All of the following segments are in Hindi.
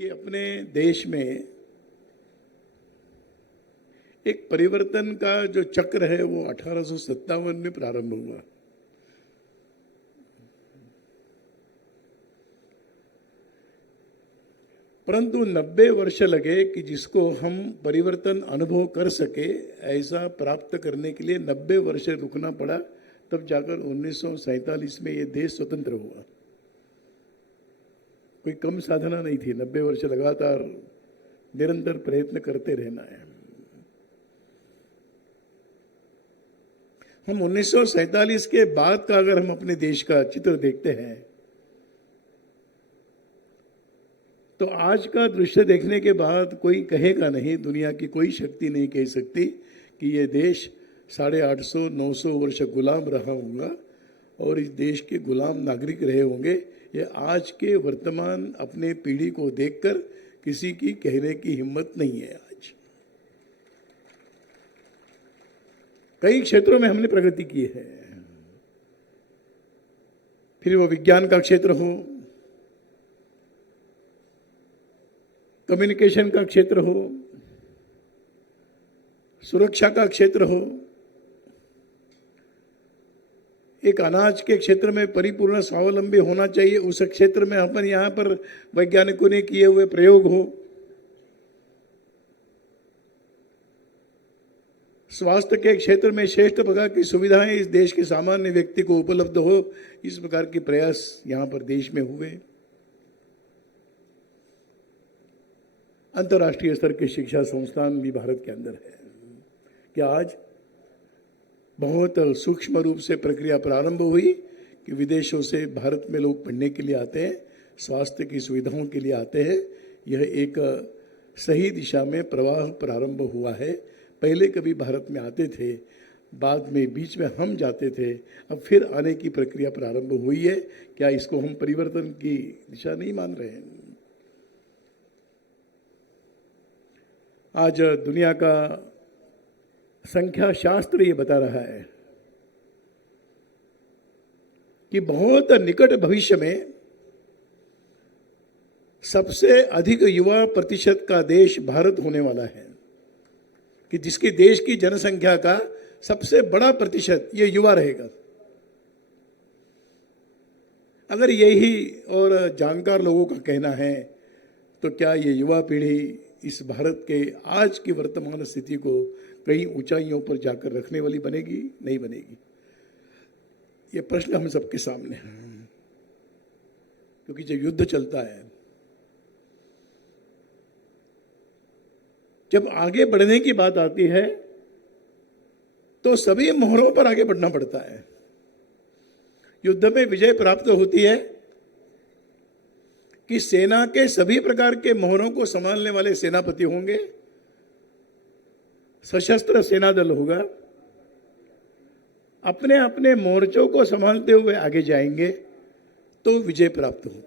कि अपने देश में एक परिवर्तन का जो चक्र है वो 1857 में प्रारंभ हुआ। परंतु 90 वर्ष लगे कि जिसको हम परिवर्तन अनुभव कर सके, ऐसा प्राप्त करने के लिए 90 वर्ष रुकना पड़ा। तब जाकर 1947 में ये देश स्वतंत्र हुआ। कोई कम साधना नहीं थी। 90 वर्ष लगातार निरंतर प्रयत्न करते रहना है। हम 1947 के बाद का अगर हम अपने देश का चित्र देखते हैं तो आज का दृश्य देखने के बाद कोई कहेगा नहीं, दुनिया की कोई शक्ति नहीं कह सकती कि ये देश 850-900 वर्ष गुलाम रहा होगा और इस देश के गुलाम नागरिक रहे होंगे। ये आज के वर्तमान अपने पीढ़ी को देखकर किसी की कहने की हिम्मत नहीं है। आज कई क्षेत्रों में हमने प्रगति की है, फिर वो विज्ञान का क्षेत्र हो, कम्युनिकेशन का क्षेत्र हो, सुरक्षा का क्षेत्र हो, एक अनाज के क्षेत्र में परिपूर्ण स्वावलंबी होना चाहिए, उस क्षेत्र में अपन यहाँ पर वैज्ञानिकों ने किए हुए प्रयोग हो, स्वास्थ्य के क्षेत्र में श्रेष्ठ प्रकार की सुविधाएं इस देश के सामान्य व्यक्ति को उपलब्ध हो, इस प्रकार के प्रयास यहाँ पर देश में हुए। अंतर्राष्ट्रीय स्तर के शिक्षा संस्थान भी भारत के अंदर है। क्या आज बहुत सूक्ष्म रूप से प्रक्रिया प्रारंभ हुई कि विदेशों से भारत में लोग पढ़ने के लिए आते हैं, स्वास्थ्य की सुविधाओं के लिए आते हैं। यह एक सही दिशा में प्रवाह प्रारंभ हुआ है। पहले कभी भारत में आते थे, बाद में बीच में हम जाते थे, अब फिर आने की प्रक्रिया प्रारंभ हुई है। क्या इसको हम परिवर्तन की दिशा नहीं मान रहे हैं? आज दुनिया का संख्या शास्त्र ये बता रहा है कि बहुत निकट भविष्य में सबसे अधिक युवा प्रतिशत का देश भारत होने वाला है, कि जिसके देश की जनसंख्या का सबसे बड़ा प्रतिशत ये युवा रहेगा। अगर यही और जानकार लोगों का कहना है तो क्या ये युवा पीढ़ी इस भारत के आज की वर्तमान स्थिति को कई ऊंचाइयों पर जाकर रखने वाली बनेगी? नहीं बनेगी। ये प्रश्न हम सबके सामने है, क्योंकि जब युद्ध चलता है, जब आगे बढ़ने की बात आती है तो सभी मोहरों पर आगे बढ़ना पड़ता है। युद्ध में विजय प्राप्त होती है कि सेना के सभी प्रकार के मोहरों को संभालने वाले सेनापति होंगे, सशस्त्र सेना दल होगा, अपने अपने मोर्चों को संभालते हुए आगे जाएंगे तो विजय प्राप्त हो।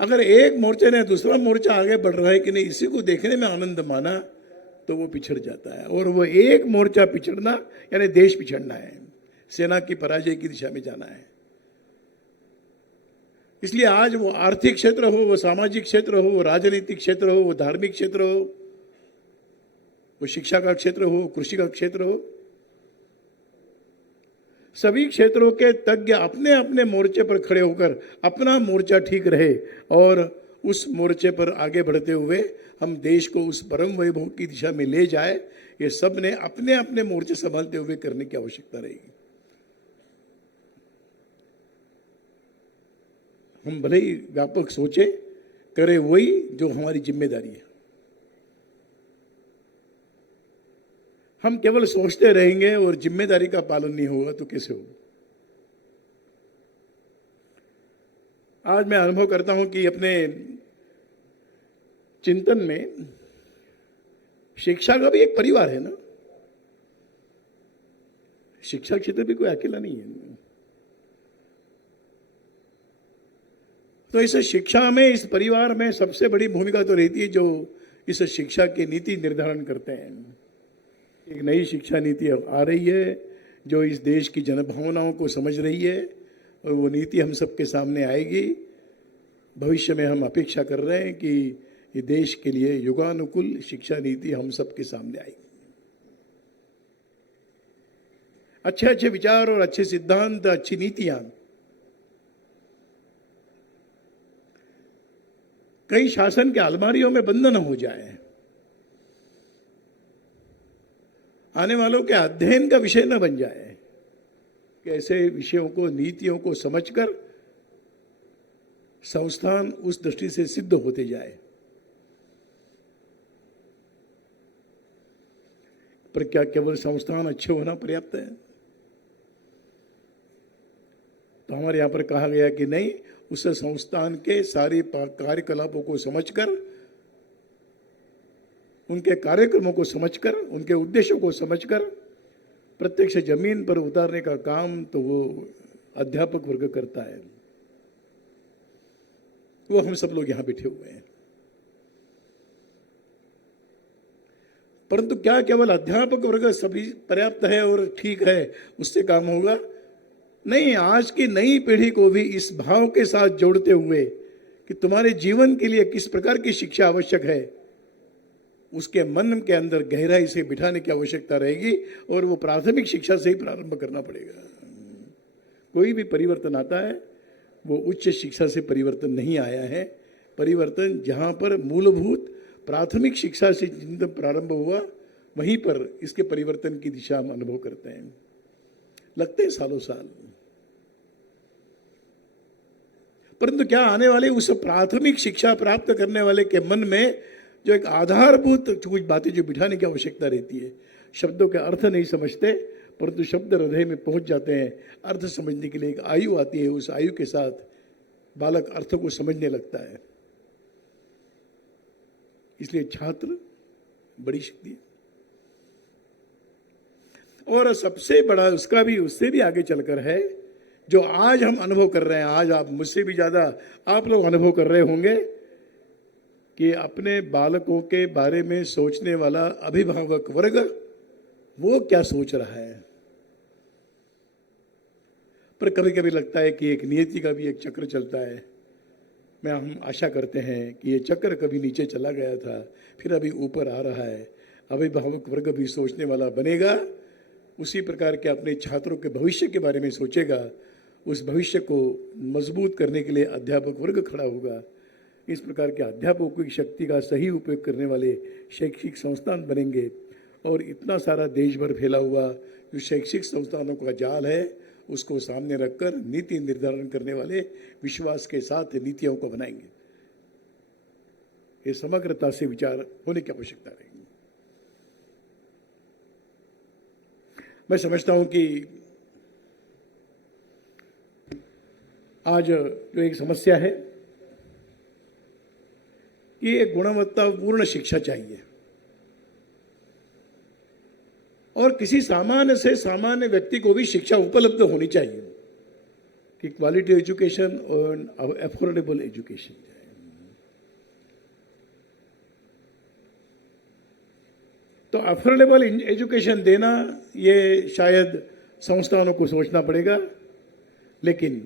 अगर एक मोर्चे ने दूसरा मोर्चा आगे बढ़ रहा है कि नहीं, इसी को देखने में आनंद माना, तो वो पिछड़ जाता है। और वो एक मोर्चा पिछड़ना यानी देश पिछड़ना है, सेना की पराजय की दिशा में जाना है। इसलिए आज वो आर्थिक क्षेत्र हो, वो सामाजिक क्षेत्र हो, वो राजनीतिक क्षेत्र हो, वो धार्मिक क्षेत्र हो, वो शिक्षा का क्षेत्र हो, कृषि का क्षेत्र हो, सभी क्षेत्रों के तज्ञ अपने अपने मोर्चे पर खड़े होकर अपना मोर्चा ठीक रहे और उस मोर्चे पर आगे बढ़ते हुए हम देश को उस परम वैभव की दिशा में ले जाए, ये सब ने अपने अपने मोर्चे संभालते हुए करने की आवश्यकता रहेगी। हम भले ही व्यापक सोचे, करें वही जो हमारी जिम्मेदारी है। हम केवल सोचते रहेंगे और जिम्मेदारी का पालन नहीं होगा तो कैसे होगा? आज मैं अनुभव करता हूं कि अपने चिंतन में शिक्षा का भी एक परिवार है ना। शिक्षा क्षेत्र भी कोई अकेला नहीं है। तो इस शिक्षा में, इस परिवार में सबसे बड़ी भूमिका तो रहती है जो इस शिक्षा की नीति निर्धारण करते हैं। एक नई शिक्षा नीति आ रही है जो इस देश की जनभावनाओं को समझ रही है और वो नीति हम सबके सामने आएगी भविष्य में हम अपेक्षा कर रहे हैं कि ये देश के लिए युगानुकूल शिक्षा नीति हम सबके सामने आएगी। अच्छे अच्छे विचार और अच्छे सिद्धांत, अच्छी नीतियां कई शासन के अलमारियों में बंद न हो जाए, आने वालों के अध्ययन का विषय न बन जाए, कि ऐसे विषयों को, नीतियों को समझकर संस्थान उस दृष्टि से सिद्ध होते जाए। पर क्या केवल संस्थान अच्छे होना पर्याप्त है? तो हमारे यहां पर कहा गया कि नहीं, उस संस्थान के सारे कार्यकलापों को समझकर, उनके कार्यक्रमों को समझकर, उनके उद्देश्यों को समझकर प्रत्यक्ष जमीन पर उतारने का काम तो वो अध्यापक वर्ग करता है। वो हम सब लोग यहां बैठे हुए हैं। परंतु क्या केवल अध्यापक वर्ग सभी पर्याप्त है और ठीक है, उससे काम होगा? नहीं, आज की नई पीढ़ी को भी इस भाव के साथ जोड़ते हुए कि तुम्हारे जीवन के लिए किस प्रकार की शिक्षा आवश्यक है, उसके मन के अंदर गहराई से बिठाने की आवश्यकता रहेगी। और वो प्राथमिक शिक्षा से ही प्रारंभ करना पड़ेगा। कोई भी परिवर्तन आता है वो उच्च शिक्षा से परिवर्तन नहीं आया है। परिवर्तन जहाँ पर मूलभूत प्राथमिक शिक्षा से जिन प्रारंभ हुआ, वहीं पर इसके परिवर्तन की दिशा हम अनुभव करते हैं। लगते हैं सालों साल, परंतु क्या आने वाले उस प्राथमिक शिक्षा प्राप्त करने वाले के मन में जो एक आधारभूत कुछ बातें जो बिठाने की आवश्यकता रहती है। शब्दों के अर्थ नहीं समझते, परंतु शब्द हृदय में पहुंच जाते हैं। अर्थ समझने के लिए एक आयु आती है, उस आयु के साथ बालक अर्थ को समझने लगता है। इसलिए छात्र बड़ी शक्ति है। और सबसे बड़ा उसका भी, उससे भी आगे चलकर है, जो आज हम अनुभव कर रहे हैं, आज आप मुझसे भी ज्यादा आप लोग अनुभव कर रहे होंगे कि अपने बालकों के बारे में सोचने वाला अभिभावक वर्ग वो क्या सोच रहा है। पर कभी कभी लगता है कि एक नियति का भी एक चक्र चलता है। हम आशा करते हैं कि ये चक्र कभी नीचे चला गया था, फिर अभी ऊपर आ रहा है। अभिभावक वर्ग भी सोचने वाला बनेगा, उसी प्रकार के अपने छात्रों के भविष्य के बारे में सोचेगा। उस भविष्य को मजबूत करने के लिए अध्यापक वर्ग खड़ा होगा। इस प्रकार के अध्यापकों की शक्ति का सही उपयोग करने वाले शैक्षिक संस्थान बनेंगे। और इतना सारा देश भर फैला हुआ जो शैक्षिक संस्थानों का जाल है, उसको सामने रखकर नीति निर्धारण करने वाले विश्वास के साथ नीतियों को बनाएंगे। ये समग्रता से विचार होने की आवश्यकता रहेगी। मैं समझता हूं कि आज जो एक समस्या है कि एक गुणवत्तापूर्ण शिक्षा चाहिए, और किसी सामान्य से सामान्य व्यक्ति को भी शिक्षा उपलब्ध होनी चाहिए कि क्वालिटी एजुकेशन और अफोर्डेबल एजुकेशन। तो अफोर्डेबल एजुकेशन देना ये शायद संस्थानों को सोचना पड़ेगा, लेकिन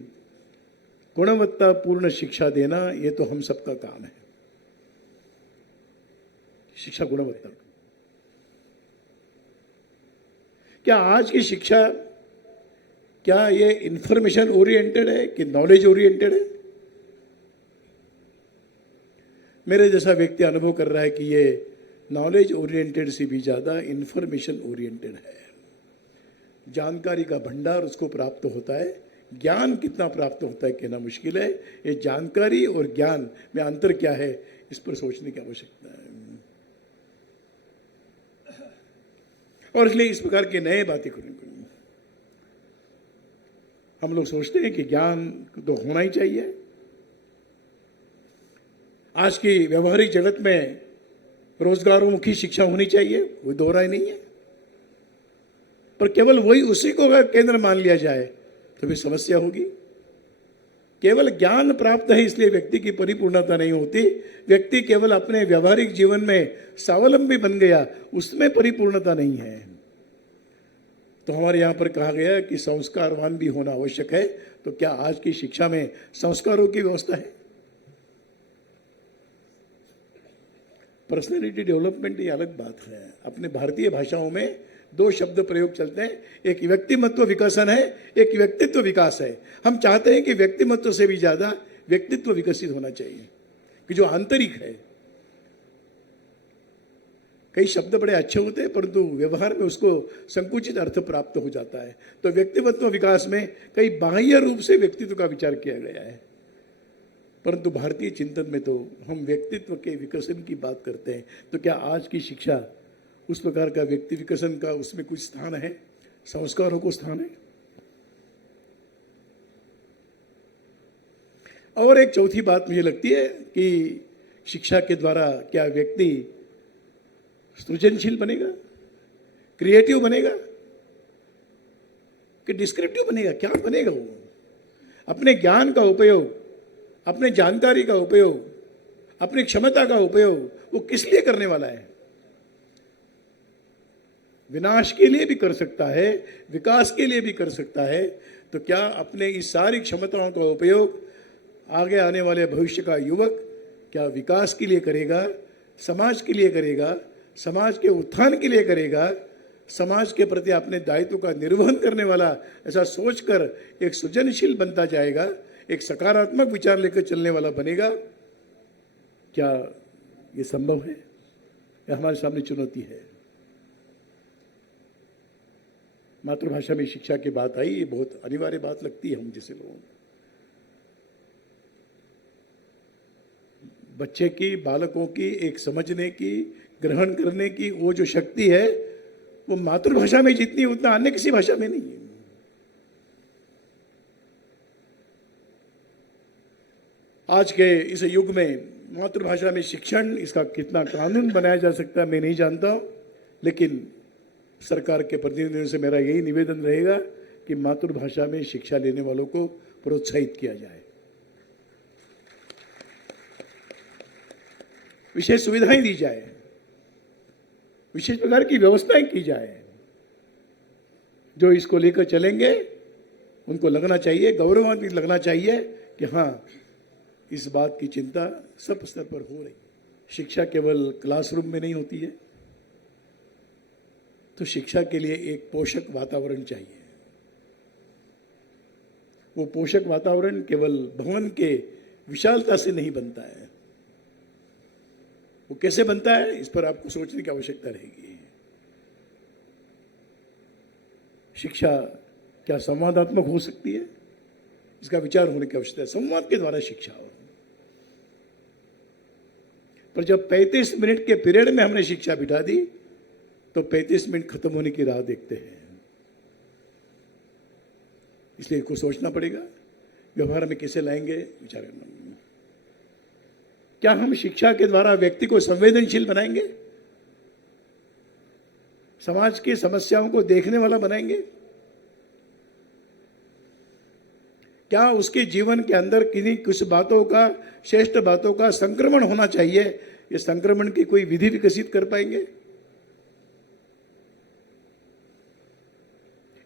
गुणवत्तापूर्ण शिक्षा देना ये तो हम सबका काम है। शिक्षा गुणवत्ता। क्या आज की शिक्षा, क्या ये इंफॉर्मेशन ओरिएंटेड है कि नॉलेज ओरिएंटेड है? मेरे जैसा व्यक्ति अनुभव कर रहा है कि ये नॉलेज ओरिएंटेड से भी ज्यादा इंफॉर्मेशन ओरिएंटेड है। जानकारी का भंडार उसको प्राप्त होता है, ज्ञान कितना प्राप्त होता है कहना मुश्किल है। ये जानकारी और ज्ञान में अंतर क्या है, इस पर सोचने की आवश्यकता है। और इसलिए इस प्रकार की नए बातें करनी पड़ेंगी। हम लोग सोचते हैं कि ज्ञान तो होना ही चाहिए। आज की व्यवहारिक जगत में रोजगारोन्मुखी शिक्षा होनी चाहिए, कोई दो राय नहीं है। पर केवल वही, उसी को अगर केंद्र मान लिया जाए तो भी समस्या होगी। केवल ज्ञान प्राप्त है इसलिए व्यक्ति की परिपूर्णता नहीं होती। व्यक्ति केवल अपने व्यवहारिक जीवन में स्वावलंबी बन गया, उसमें परिपूर्णता नहीं है। तो हमारे यहां पर कहा गया कि संस्कारवान भी होना आवश्यक है। तो क्या आज की शिक्षा में संस्कारों की व्यवस्था है? पर्सनैलिटी डेवलपमेंट ये अलग बात है। अपने भारतीय भाषाओं में दो शब्द प्रयोग चलते हैं, एक व्यक्तिमत्व विकसन है, एक व्यक्तित्व विकास है। हम चाहते हैं कि व्यक्तिमत्व से भी ज्यादा व्यक्तित्व विकसित होना चाहिए, कि जो आंतरिक है। कई शब्द बड़े अच्छे होते हैं परंतु व्यवहार में उसको संकुचित अर्थ प्राप्त हो जाता है। तो व्यक्तित्व विकास में कई बाह्य रूप से व्यक्तित्व का विचार किया गया है, परंतु भारतीय चिंतन में तो हम व्यक्तित्व के विकसन की बात करते हैं। तो क्या आज की शिक्षा उस प्रकार का व्यक्ति विकसन का उसमें कुछ स्थान है, संस्कारों को स्थान है? और एक चौथी बात मुझे लगती है कि शिक्षा के द्वारा क्या व्यक्ति सृजनशील बनेगा, क्रिएटिव बनेगा कि डिस्क्रिप्टिव बनेगा? क्या बनेगा वो? अपने ज्ञान का उपयोग, अपने जानकारी का उपयोग, अपनी क्षमता का उपयोग वो किस लिए करने वाला है? विनाश के लिए भी कर सकता है, विकास के लिए भी कर सकता है। तो क्या अपने इस सारी क्षमताओं का उपयोग आगे आने वाले भविष्य का युवक क्या विकास के लिए करेगा, समाज के लिए करेगा, समाज के उत्थान के लिए करेगा, समाज के प्रति अपने दायित्व का निर्वहन करने वाला ऐसा सोचकर एक सृजनशील बनता जाएगा, एक सकारात्मक विचार लेकर चलने वाला बनेगा? क्या ये संभव है? यह हमारे सामने चुनौती है। मातृभाषा में शिक्षा की बात आई, ये बहुत अनिवार्य बात लगती है हम जैसे लोगों को। बच्चे की, बालकों की एक समझने की, ग्रहण करने की वो जो शक्ति है वो मातृभाषा में जितनी उतना अन्य किसी भाषा में नहीं है। आज के इस युग में मातृभाषा में शिक्षण, इसका कितना कानून बनाया जा सकता है मैं नहीं जानता, लेकिन सरकार के प्रतिनिधियों से मेरा यही निवेदन रहेगा कि मातृभाषा में शिक्षा लेने वालों को प्रोत्साहित किया जाए, विशेष सुविधाएं दी जाए, विशेष प्रकार की व्यवस्थाएं की जाए। जो इसको लेकर चलेंगे उनको लगना चाहिए, गौरवान्वित लगना चाहिए कि हाँ, इस बात की चिंता सब स्तर पर हो रही। शिक्षा केवल क्लासरूम में नहीं होती है, तो शिक्षा के लिए एक पोषक वातावरण चाहिए। वो पोषक वातावरण केवल भवन के विशालता से नहीं बनता है। वो कैसे बनता है, इस पर आपको सोचने की आवश्यकता रहेगी। शिक्षा क्या संवादात्मक हो सकती है, इसका विचार होने की आवश्यकता है। संवाद के द्वारा शिक्षा हो। पर जब 35 मिनट के पीरियड में हमने शिक्षा बिठा दी तो 35 मिनट खत्म होने की राह देखते हैं। इसलिए कुछ सोचना पड़ेगा, व्यवहार में कैसे लाएंगे, विचार करना। क्या हम शिक्षा के द्वारा व्यक्ति को संवेदनशील बनाएंगे, समाज की समस्याओं को देखने वाला बनाएंगे? क्या उसके जीवन के अंदर किन्हीं कुछ बातों का, श्रेष्ठ बातों का संक्रमण होना चाहिए? ये संक्रमण की कोई विधि विकसित कर पाएंगे?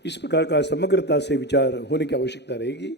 इस प्रकार का समग्रता से विचार होने की आवश्यकता रहेगी।